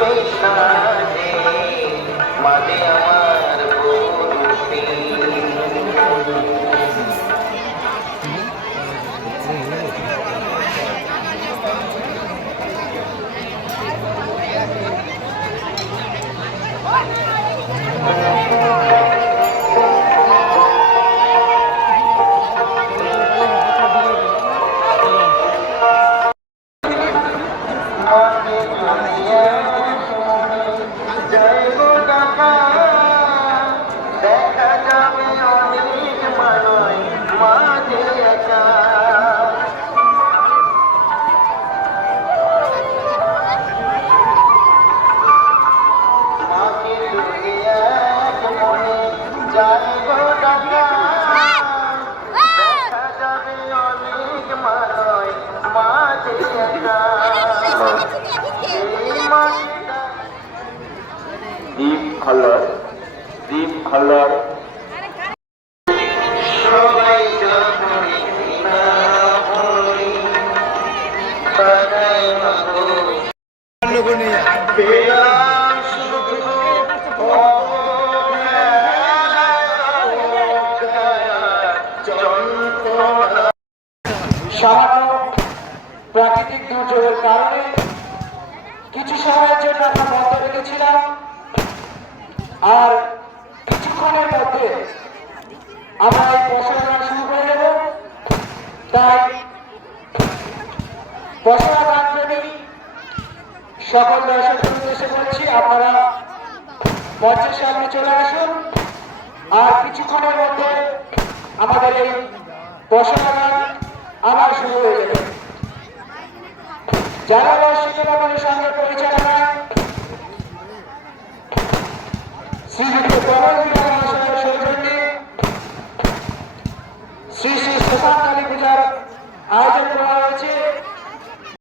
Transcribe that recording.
Amen. মাটিটা দীপ হাল্লার দীপ হাল্লার সবাই প্রাকৃতিক দুর্যোগের কারণে কিছু সময়ের জন্য আমরা বন্ধ রেখেছিলাম। আর কিছুক্ষণের মধ্যে আমরা এই পশলা শুরু করে দেব। তাই পশলা গান প্রেমী সকল দর্শক উদ্দেশ্যে বলছি, আপনারা মঞ্চের সামনে চলে আসুন। আর কিছুক্ষণের মধ্যে আমাদের এই পশলা গান আবার শুরু হয়ে যাবে। যারা বার্ষিক ব্যাপারের সঙ্গে পরিচালনা শ্রীযুক্ত প্রবল কুমার মহাশয়ের সৌজন্যে শ্রী শ্রী সুশান্ত আলী পূজার আয়োজন করা হয়েছে।